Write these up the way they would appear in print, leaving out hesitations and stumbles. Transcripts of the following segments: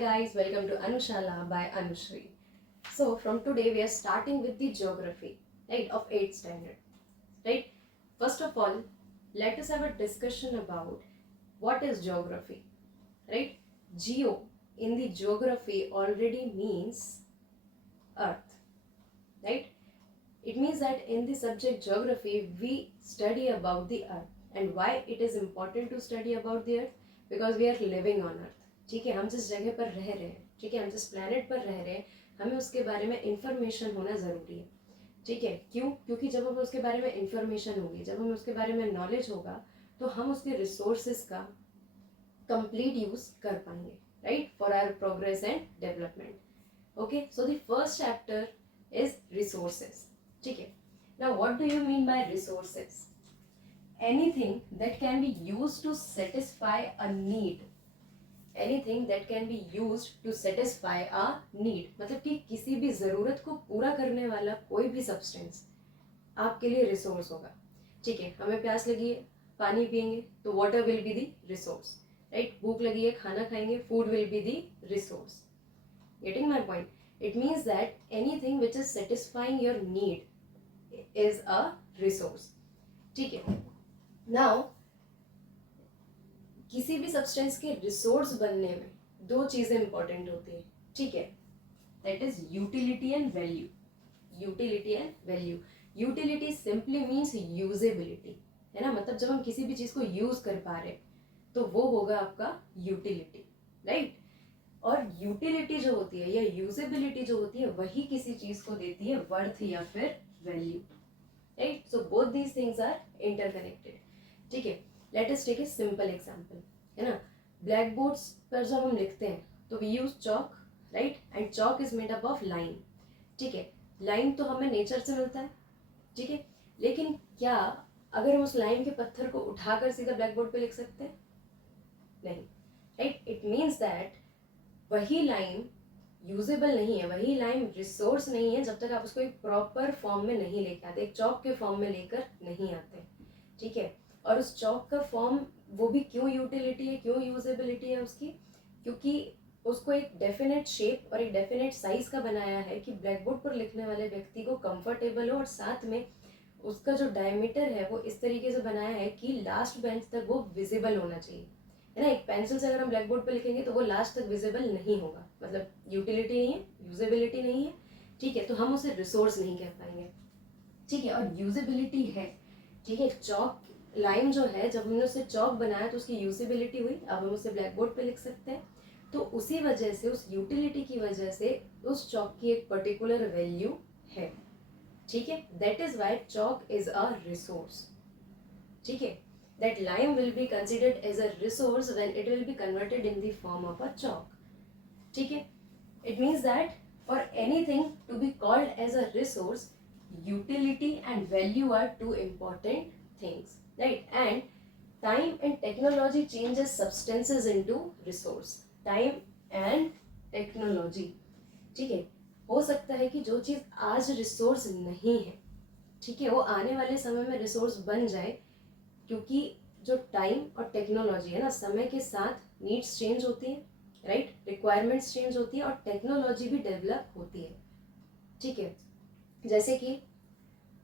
Guys, welcome to Anushala by Anushri. So from today we are starting with the geography, right, of 8th standard, right? First of all, let us have a discussion about what is geography, right? Geo in the geography already means earth, right? It means that in the subject geography we study about the earth. And why it is important to study about the earth? Because we are living on earth. ठीक है, हम जिस जगह पर रह रहे हैं, ठीक है, हम जिस प्लेनेट पर रह रहे हैं, हमें उसके बारे में इंफॉर्मेशन होना ज़रूरी है. ठीक है, क्यों? क्योंकि जब हमें उसके बारे में इंफॉर्मेशन होगी, जब हमें उसके बारे में नॉलेज होगा, तो हम उसके रिसोर्सेज का कंप्लीट यूज कर पाएंगे, right, for our progress and development. Okay, so the first chapter is resources. ठीक है, now what do you mean by resources? Anything that can be used to satisfy a need. Anything that can be used to satisfy a need. मतलब कि किसी भी ज़रूरत को पूरा करने वाला कोई भी सब्सटेंस आपके लिए रिसोर्स होगा. ठीक है, हमें प्यास लगी है, पानी पियेंगे तो water will be the resource, right. भूख लगी है, खाना खाएंगे, food will be the resource. Getting my point? It means that anything which is satisfying your need is a resource. ठीक है, नाउ किसी भी सब्सटेंस के रिसोर्स बनने में दो चीजें इंपॉर्टेंट होती है. ठीक है, that is utility and value. Utility and value. Utility simply means usability, है ना. मतलब जब हम किसी भी चीज को यूज कर पा रहे तो वो होगा आपका यूटिलिटी, राइट. और यूटिलिटी जो होती है या यूजेबिलिटी जो होती है वही किसी चीज को देती है वर्थ या फिर value, right. So both these things are interconnected. ठीक है, let us take a simple example, है ना. ब्लैक बोर्ड्स पर जब हम लिखते हैं तो we use chalk, right, and chalk is made up of lime. ठीक है, लाइन तो हमें नेचर से मिलता है. ठीक है, लेकिन क्या अगर हम उस लाइन के पत्थर को उठाकर सीधा ब्लैक बोर्ड पे लिख सकते हैं? नहीं, राइट. इट मीन्स दैट वही लाइन यूजेबल नहीं है, वही लाइन रिसोर्स नहीं है जब तक आप उसको एक प्रॉपर फॉर्म में नहीं लेके आते, एक चॉक के फॉर्म में लेकर नहीं आते. ठीक है, और उस चॉक का फॉर्म वो भी क्यों यूटिलिटी है, क्यों यूजेबिलिटी है उसकी? क्योंकि उसको एक डेफिनेट शेप और एक डेफिनेट साइज का बनाया है कि ब्लैक बोर्ड पर लिखने वाले व्यक्ति को कंफर्टेबल हो, और साथ में उसका जो डायमीटर है वो इस तरीके से बनाया है कि लास्ट बेंच तक वो विजिबल होना चाहिए, है ना. एक पेंसिल से अगर हम ब्लैक बोर्ड पर लिखेंगे तो वो लास्ट तक विजिबल नहीं होगा, मतलब यूटिलिटी नहीं है, यूजेबिलिटी नहीं है. ठीक है, तो हम उसे रिसोर्स नहीं कह पाएंगे. ठीक है, और यूजेबिलिटी है. ठीक है, चॉक लाइन जो है, जब हमने उससे चॉक बनाया तो उसकी यूजेबिलिटी हुई, अब हम उसे ब्लैक बोर्ड पे लिख सकते हैं. तो उसी वजह से, उस यूटिलिटी की वजह से उस चॉक की एक पर्टिकुलर वैल्यू है. ठीक है, that is why chalk is a resource. ठीक है, that lime will be considered as a resource when it will be converted in the form of a chalk. ठीक है, it means that for anything to be called as a resource, utility and value are two important things, right. And time and technology changes substances into resource. Time and technology. ठीक है, हो सकता है कि जो चीज़ आज रिसोर्स नहीं है, ठीक है, वो आने वाले समय में रिसोर्स बन जाए, क्योंकि जो टाइम और टेक्नोलॉजी है ना, समय के साथ नीड्स चेंज होती हैं, राइट, रिक्वायरमेंट्स चेंज होती है और टेक्नोलॉजी भी डेवलप होती है. ठीक है, जैसे कि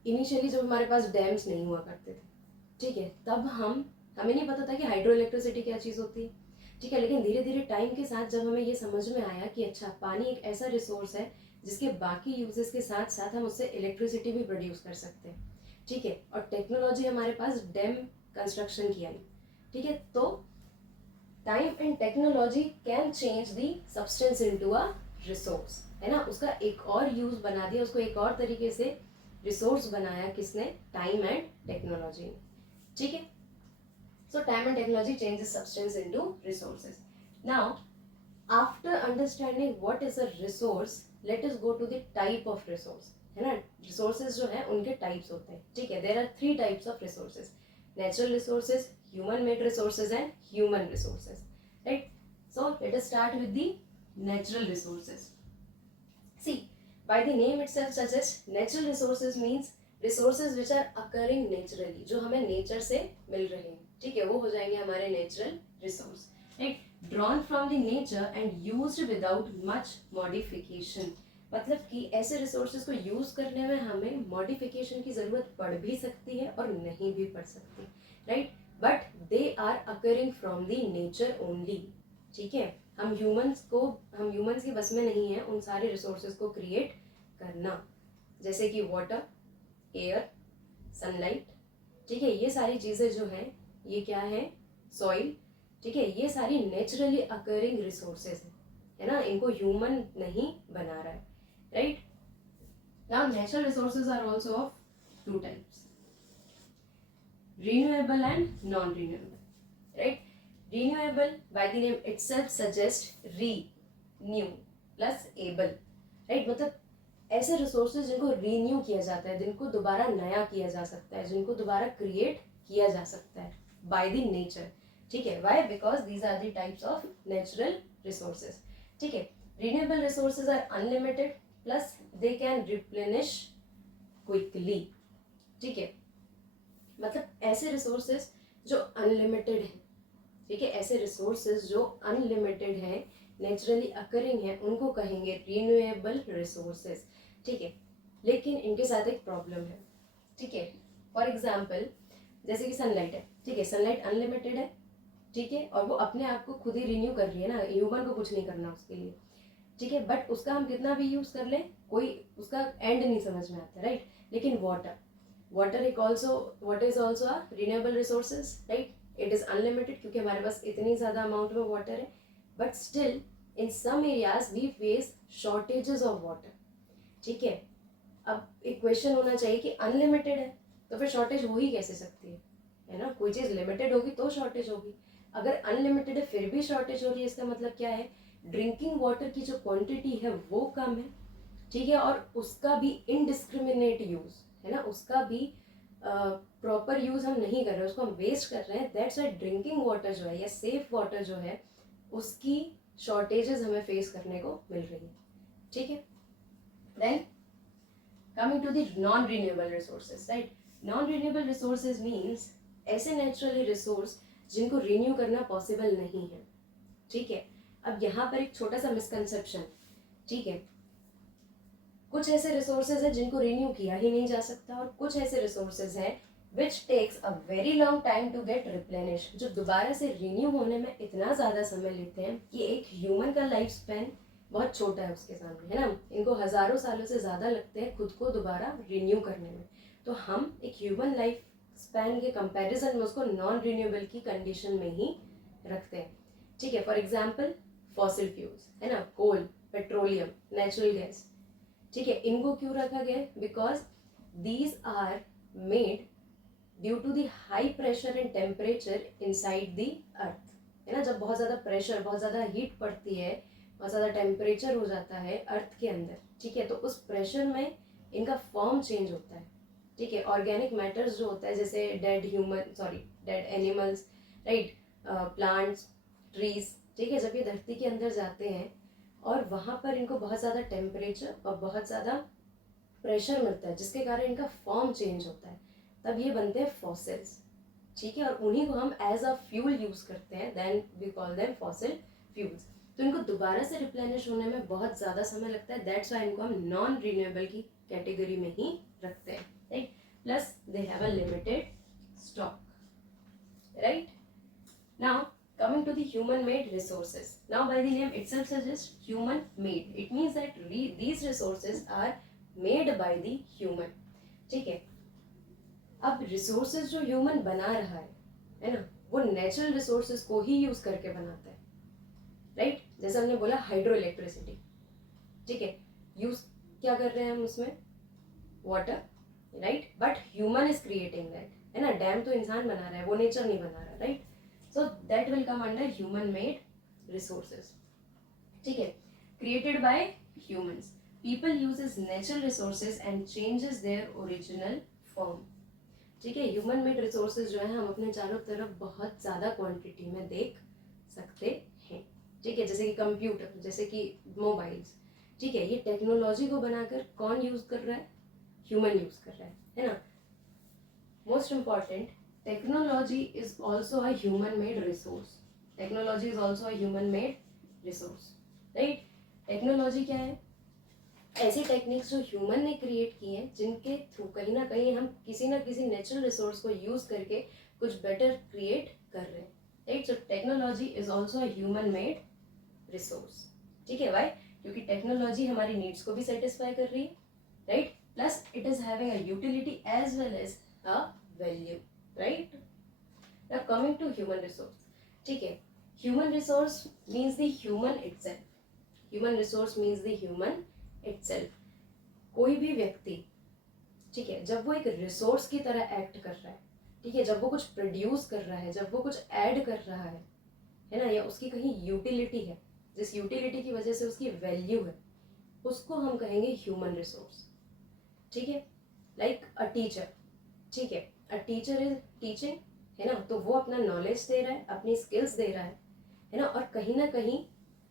इनिशियली जब हमारे पास डैम्स नहीं हुआ करते थे, ठीक है, तब हमें नहीं पता था कि हाइड्रो इलेक्ट्रिसिटी क्या चीज़ होती है. ठीक है, लेकिन धीरे धीरे टाइम के साथ जब हमें ये समझ में आया कि अच्छा, पानी एक ऐसा रिसोर्स है जिसके बाकी यूजेस के साथ साथ हम उससे इलेक्ट्रिसिटी भी प्रोड्यूस कर सकते हैं. ठीक है, और टेक्नोलॉजी हमारे पास डैम कंस्ट्रक्शन की आई. ठीक है, तो time and technology can change the substance into a resource, है ना. उसका एक और यूज बना दिया, उसको एक और तरीके से रिसोर्स बनाया किसने? टाइम एंड टेक्नोलॉजी ने. ठीक है, so time and technology changes substance into resources. Now after understanding what is a resource, let us go to the type of resource, है ना. रिसोर्सेज जो है उनके टाइप्स होते हैं. ठीक है, there are 3 types of resources: natural resources, human made resources and human resources, right. So let us start with the natural resources. See, by the name itself suggests natural resources means resources which are occurring naturally, जो हमें nature से मिल रहे हैं. ठीक है, वो हो जाएंगे हमारे natural resource, right. Drawn from the nature and used without much modification. मतलब कि ऐसे रिसोर्सेज को यूज करने में हमें मॉडिफिकेशन की जरूरत पड़ भी सकती है और नहीं भी पड़ सकती, right, but they are occurring from the nature only. ठीक है, हम ह्यूमंस की बस में नहीं है उन सारे रिसोर्सेज को क्रिएट करना, जैसे कि वाटर, एयर, सनलाइट। ठीक है, ये सारी चीजें जो हैं ये क्या है, सॉइल। ठीक है, ये सारी नेचुरली अकरिंग रिसोर्सेज है ना, इनको ह्यूमन नहीं बना रहा है, right. Now natural resources are also of two types, renewable and non-renewable, right? Renewable by the name itself suggests renew plus able, right? मतलब ऐसे रिसोर्सेज जिनको रीन्यू किया जाता है, जिनको दोबारा नया किया जा सकता है, जिनको दोबारा क्रिएट किया जा सकता है बाय द नेचर। ठीक है, why? Because these are the types of natural resources. ठीक है, renewable resources are unlimited plus they can replenish quickly. ठीक है, मतलब ऐसे रिसोर्सेज जो अनलिमिटेड हैं, ठीक है, ऐसे रिसोर्सेज जो अनलिमिटेड हैं, नेचुरली अकरिंग है, उनको कहेंगे रिन्यूएबल रिसोर्सेज। ठीक है, लेकिन इनके साथ एक प्रॉब्लम है। ठीक है, फॉर एग्जाम्पल जैसे कि सनलाइट है, ठीक है, सनलाइट अनलिमिटेड है, ठीक है, और वो अपने आप को खुद ही रिन्यू कर रही है ना, ह्यूमन को कुछ नहीं करना उसके लिए। ठीक है, बट उसका हम कितना भी यूज कर लें कोई उसका एंड नहीं समझ में आता, राइट। लेकिन water is also a renewable resources, right, it is unlimited क्योंकि हमारे पास इतनी ज़्यादा अमाउंट में वाटर है, but still in some areas we face shortages of water. ठीक है, अब एक क्वेश्चन होना चाहिए कि अनलिमिटेड है तो फिर शॉर्टेज हो ही कैसे सकती है ना, कोई चीज़ लिमिटेड होगी तो शॉर्टेज होगी। अगर अनलिमिटेड है फिर भी शॉर्टेज हो रही है, इसका मतलब क्या है, ड्रिंकिंग वाटर की जो क्वांटिटी है वो कम है। ठीक है, और उसका भी इनडिस्क्रिमिनेट यूज है ना, उसका भी प्रॉपर यूज हम नहीं कर रहे, उसको हम वेस्ट कर रहे हैं। दैट्स वाई ड्रिंकिंग वाटर जो है या सेफ वाटर जो है उसकी शॉर्टेजेस हमें फेस करने को मिल रही है। ठीक है, then coming to the non renewable resources, right. Non renewable resources means ऐसे नेचुरली रिसोर्स जिनको रिन्यू करना पॉसिबल नहीं है। ठीक है, अब यहाँ पर एक छोटा सा मिसकंसेप्शन, ठीक है, कुछ ऐसे रिसोर्सेज हैं जिनको रिन्यू किया ही नहीं जा सकता, और कुछ ऐसे रिसोर्सेज हैं which takes a very long time to get replenish, जो दोबारा से रिन्यू होने में इतना ज़्यादा समय लेते हैं कि एक ह्यूमन का लाइफ स्पैन बहुत छोटा है उसके सामने, है ना। इनको हज़ारों सालों से ज़्यादा लगते हैं खुद को दोबारा रिन्यू करने में, तो हम एक ह्यूमन लाइफ स्पैन के कंपैरिजन में उसको नॉन रिन्यूएबल की कंडीशन में ही रखते हैं। ठीक है, फॉर एग्जाम्पल फॉसिल फ्यूल्स, है ना, कोल, पेट्रोलियम, नेचुरल गैस। ठीक है, इनको क्यों रखा गया, because these are made due to the high pressure and temperature inside the earth, है ना। जब बहुत ज़्यादा प्रेशर, बहुत ज़्यादा हीट पड़ती है, बहुत ज़्यादा टेम्परेचर हो जाता है अर्थ के अंदर, ठीक है, तो उस प्रेशर में इनका फॉर्म चेंज होता है। ठीक है, ऑर्गेनिक मैटर्स जो होता है जैसे dead animals, right, plants, trees, ठीक है, जब ये धरती के अंदर जाते हैं और वहाँ पर इनको बहुत ज़्यादा टेम्परेचर और बहुत ज़्यादा प्रेशर मिलता है जिसके कारण इनका फॉर्म चेंज होता है, तब ये बनते हैं फॉसिल्स। ठीक है, और उन्हीं को हम एज अ फ्यूल यूज़ करते हैं, then we call them fossil fuels. तो इनको दोबारा से रिप्लेनिश होने में बहुत ज़्यादा समय लगता है, दैट्स वाई इनको हम नॉन रिन्यूएबल की कैटेगरी में ही रखते हैं, right. Plus they have a limited stock, right. Now coming to the human made resources, now by the name itself suggests human made, it means that these resources are made by the human। ठीक है, अब resources जो human बना रहा है ना, वो natural resources को ही यूज करके बनाता है, राइट। जैसे हमने बोला हाइड्रो इलेक्ट्रिसिटी, ठीक है, यूज क्या कर रहे हैं हम उसमें, water, right, but human is creating that, है ना। डैम तो इंसान बना रहा है, वो नेचर नहीं बना रहा, right. So that will come under human made resources। ठीक है, created by humans, people uses natural resources and changes their original form। ठीक है, ह्यूमन मेड रिसोर्सेज जो है हम अपने चारों तरफ बहुत ज़्यादा क्वांटिटी में देख सकते हैं। ठीक है, जैसे कि कंप्यूटर, जैसे कि मोबाइल्स, ठीक है, ये टेक्नोलॉजी को बनाकर कौन यूज़ कर रहा है, ह्यूमन यूज़ कर रहा है ना। Most important, technology is also a human made resource। Technology is also a human made resource, right. Technology क्या है? ऐसी टेक्निक्स जो ह्यूमन ने क्रिएट की हैं, जिनके थ्रू कहीं ना कहीं हम किसी ना किसी नेचुरल रिसोर्स को यूज करके कुछ बेटर क्रिएट कर रहे हैं, right. So technology is also a human made resource, ठीक है। वाई? क्योंकि टेक्नोलॉजी हमारी नीड्स को भी सेटिस्फाई कर रही है, right, plus it is having a utility as well as a value, right. Now coming to human resource, ठीक है। Human resource means the human itself, human resource means the human itself. कोई भी व्यक्ति, ठीक है, जब वो एक रिसोर्स की तरह एक्ट कर रहा है, ठीक है, जब वो कुछ प्रोड्यूस कर रहा है, जब वो कुछ ऐड कर रहा है ना, या उसकी कहीं यूटिलिटी है, जिस यूटिलिटी की वजह से उसकी वैल्यू है, उसको हम कहेंगे ह्यूमन रिसोर्स, ठीक है। लाइक अ टीचर, ठीक है, अ टीचर इज टीचिंग, है ना, तो वो अपना नॉलेज दे रहा है, अपनी स्किल्स दे रहा है ना, और कहीं ना कहीं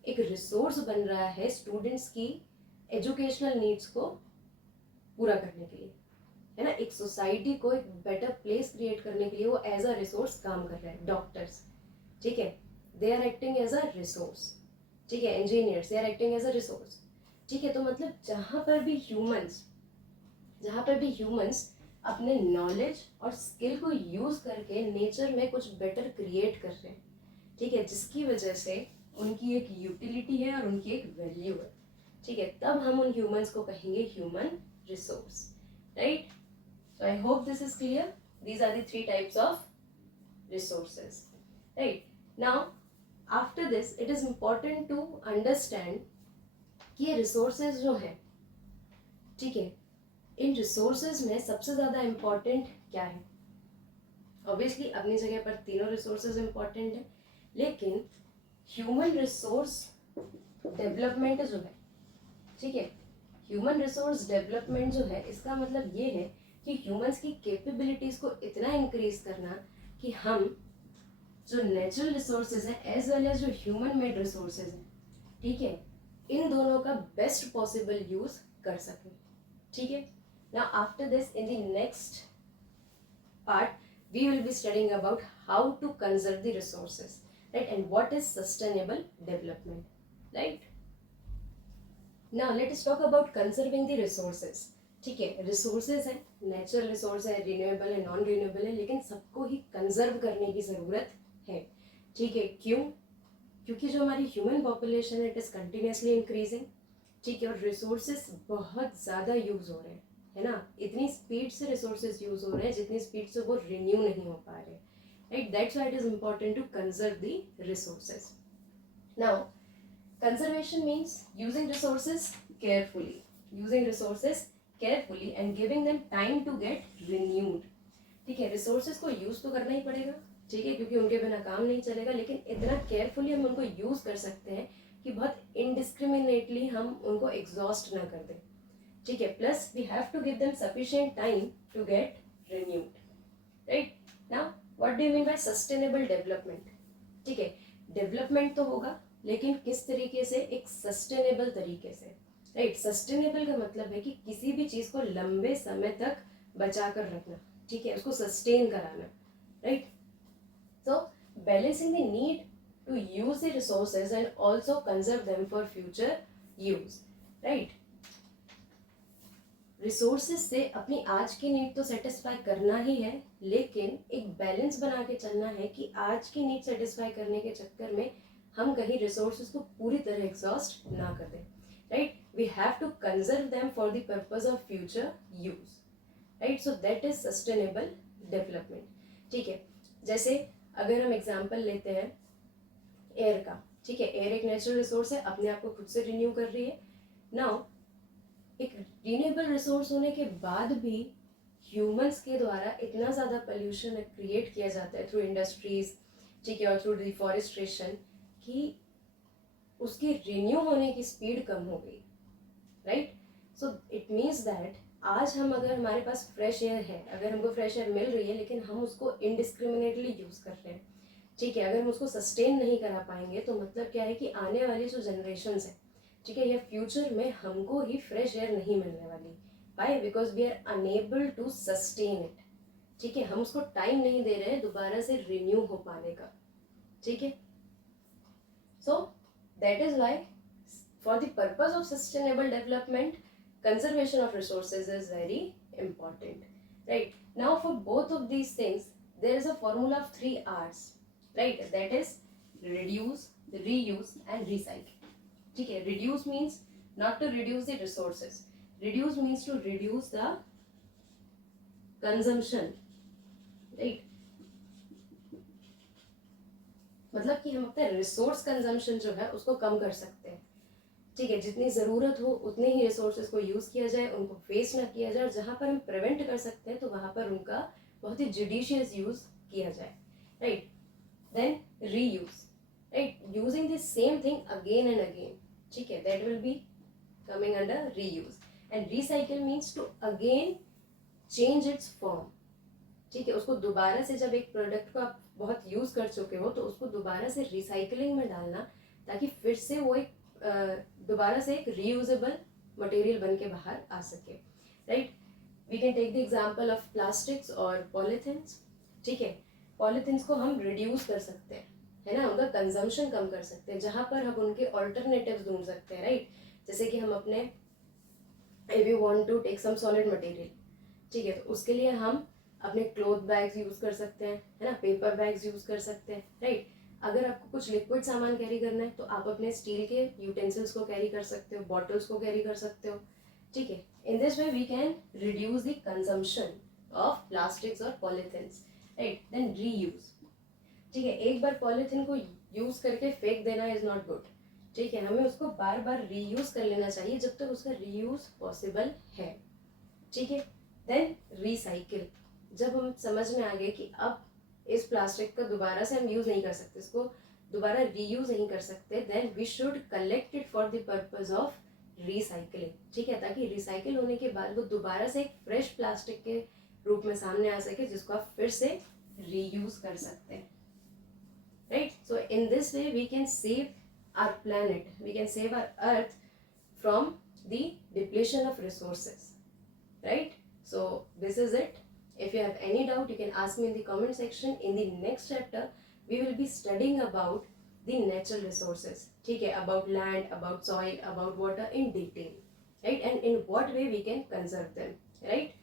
एक रिसोर्स बन रहा है स्टूडेंट्स की एजुकेशनल नीड्स को पूरा करने के लिए, है ना। एक सोसाइटी को एक बेटर प्लेस क्रिएट करने के लिए वो एज अ रिसोर्स काम कर रहे हैं। डॉक्टर्स, ठीक है, they are acting as a resource, ठीक है। Engineers, they are acting as a resource, ठीक है। तो मतलब जहाँ पर भी ह्यूमंस अपने नॉलेज और स्किल को यूज करके नेचर में कुछ बेटर क्रिएट कर रहे हैं, ठीक है, जिसकी वजह से उनकी एक यूटिलिटी है और उनकी एक वैल्यू है, ठीक है, तब हम उन ह्यूमंस को कहेंगे human resource, right. So I hope this is clear. These are the three types of resources, right? Now, after this, it is important to understand कि ये resources जो हैं, ठीक है, इन resources में सबसे ज़्यादा important क्या है? Obviously अपनी जगह पर तीनों resources important है, लेकिन human resource development जो है, ठीक है, ह्यूमन रिसोर्स डेवलपमेंट जो है, इसका मतलब ये है कि ह्यूमंस की कैपेबिलिटीज को इतना इंक्रीज करना कि हम जो नेचुरल रिसोर्सेज हैं एज वेल एज जो ह्यूमन मेड रिसोर्सेज हैं, ठीक है, इन दोनों का बेस्ट पॉसिबल यूज कर सकें, ठीक है। Now after this, in the next part we will be studying about how to conserve the resources, right, and what is sustainable development, right. Now let us talk about conserving the resources, ठीक है। Resources है, natural resource है, renewable है, non renewable है, लेकिन सबको ही conserve करने की ज़रूरत है, ठीक है। क्यों? क्योंकि जो हमारी ह्यूमन पॉपुलेशन है इट इज़ कंटिन्यूसली इंक्रीजिंग, ठीक है, और रिसोर्सेज बहुत ज़्यादा यूज़ हो रहे हैं, है ना, इतनी स्पीड से रिसोर्सेज यूज़ हो रहे हैं जितनी स्पीड से वो रिन्यू नहीं हो पा रहे, right. That's why it is important to conserve the resources. Now conservation means using resources carefully, using resources carefully and giving them time to get renewed, ठीक है। रिसोर्सेज को यूज तो करना ही पड़ेगा, ठीक है, क्योंकि उनके बिना काम नहीं चलेगा, लेकिन इतना केयरफुली हम उनको यूज कर सकते हैं कि बहुत इनडिस्क्रिमिनेटली हम उनको एग्जॉस्ट ना कर दें, ठीक है। Plus we have to give them sufficient time to get renewed, right. Now what do you mean by sustainable development, ठीक है। डेवलपमेंट तो होगा, लेकिन किस तरीके से? एक सस्टेनेबल तरीके से, राइट। सस्टेनेबल का मतलब है कि किसी भी चीज को लंबे समय तक बचा कर रखना, ठीक है, उसको सस्टेन कराना, right. So balancing the need to use the resources and also conserve them for future use, right. Resources से अपनी आज की नीड तो सेटिस्फाई करना ही है, लेकिन एक बैलेंस बना के चलना है कि आज की नीड सेटिस्फाई करने के चक्कर में हम कहीं रिसोर्सेज को पूरी तरह एग्जॉस्ट ना कर दें, right. We have to conserve them for the purpose of future use, right. So that is sustainable development, ठीक है। जैसे अगर हम एग्जांपल लेते हैं एयर का, ठीक है, एयर एक नेचुरल रिसोर्स है, अपने आप को खुद से रिन्यू कर रही है। नाउ एक रिन्यूएबल रिसोर्स होने के बाद भी ह्यूमंस के द्वारा इतना ज़्यादा पोल्यूशन क्रिएट किया जाता है थ्रू इंडस्ट्रीज, ठीक है, और थ्रू डिफॉरेस्टेशन, कि उसकी रिन्यू होने की स्पीड कम हो गई, right. So it means that आज हम अगर हमारे पास फ्रेश एयर है, अगर हमको फ्रेश एयर मिल रही है, लेकिन हम उसको इनडिस्क्रिमिनेटली यूज़ कर रहे हैं, ठीक है, अगर हम उसको सस्टेन नहीं करा पाएंगे, तो मतलब क्या है कि आने वाली जो जनरेशन्स है, ठीक है, या फ्यूचर में हमको ही फ्रेश एयर नहीं मिलने वाली। Why? Because we are unable to sustain it, ठीक है, हम उसको टाइम नहीं दे रहे हैं दोबारा से रिन्यू हो पाने का, ठीक है। So that is why for the purpose of sustainable development, conservation of resources is very important, right? Now for both of these things there is a formula of 3 R's, right? That is reduce, reuse and recycle. Okay, reduce means not to reduce the resources, reduce means to reduce the consumption, right? मतलब कि हम अपने resource consumption जो है उसको कम कर सकते हैं, ठीक है? जितनी ज़रूरत हो उतने ही रिसोर्सेज को यूज़ किया जाए, उनको वेस्ट ना किया जाए, और जहाँ पर हम प्रिवेंट कर सकते हैं तो वहाँ पर उनका बहुत ही जुडिशियस यूज़ किया जाए, right? Then reuse, right? Using the same thing again and again, ठीक है? That will be coming under reuse. And recycle means to again change its form, ठीक है? उसको दोबारा से, जब एक प्रोडक्ट को आप बहुत यूज़ कर चुके हो तो उसको दोबारा से रिसाइकलिंग में डालना, ताकि फिर से वो एक दोबारा से एक रीयूजेबल मटेरियल बन के बाहर आ सके, right? We can take the example of plastics और पॉलीथिन्स, ठीक है? पॉलीथिन्स को हम रिड्यूस कर सकते हैं, है ना? उनका कंजम्पशन कम कर सकते हैं, जहाँ पर हम उनके ऑल्टरनेटिव्स ढूंढ सकते हैं, राइट? जैसे कि हम अपने, if you want to take some solid material, ठीक है, तो उसके लिए हम अपने क्लोथ बैग्स यूज़ कर सकते हैं, है ना? पेपर बैग्स यूज़ कर सकते हैं, राइट? अगर आपको कुछ लिक्विड सामान कैरी करना है तो आप अपने स्टील के यूटेंसिल्स को कैरी कर सकते हो, बॉटल्स को कैरी कर सकते हो, ठीक है? In this way we can reduce the consumption of plastics और पॉलीथिन्स, राइट? देन रीयूज, ठीक है? एक बार पॉलीथिन को यूज़ करके फेंक देना इज़ नॉट गुड, ठीक है? हमें उसको बार बार रीयूज़ कर लेना चाहिए जब तक उसका रीयूज़ पॉसिबल है, ठीक है? देन रिसाइकिल, जब हम समझ में आ गए कि अब इस प्लास्टिक का दोबारा से हम यूज़ नहीं कर सकते, इसको दोबारा रीयूज़ नहीं कर सकते, then we should collect it for the purpose of recycling, ठीक है? ताकि रिसाइकिल होने के बाद वो दोबारा से एक फ्रेश प्लास्टिक के रूप में सामने आ सके, जिसको आप फिर से रीयूज़ कर सकते हैं, right? So in this way we can save our planet, we can save our earth from the depletion of resources, right? So this is it. If you have any doubt, you can ask me in the comment section. In the next chapter we will be studying about the natural resources, ठीक है? About land, about soil, about water in detail, right? And in what way we can conserve them, right?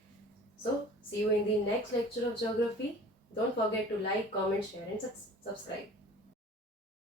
So see you in the next lecture of geography. Don't forget to like, comment, share and subscribe.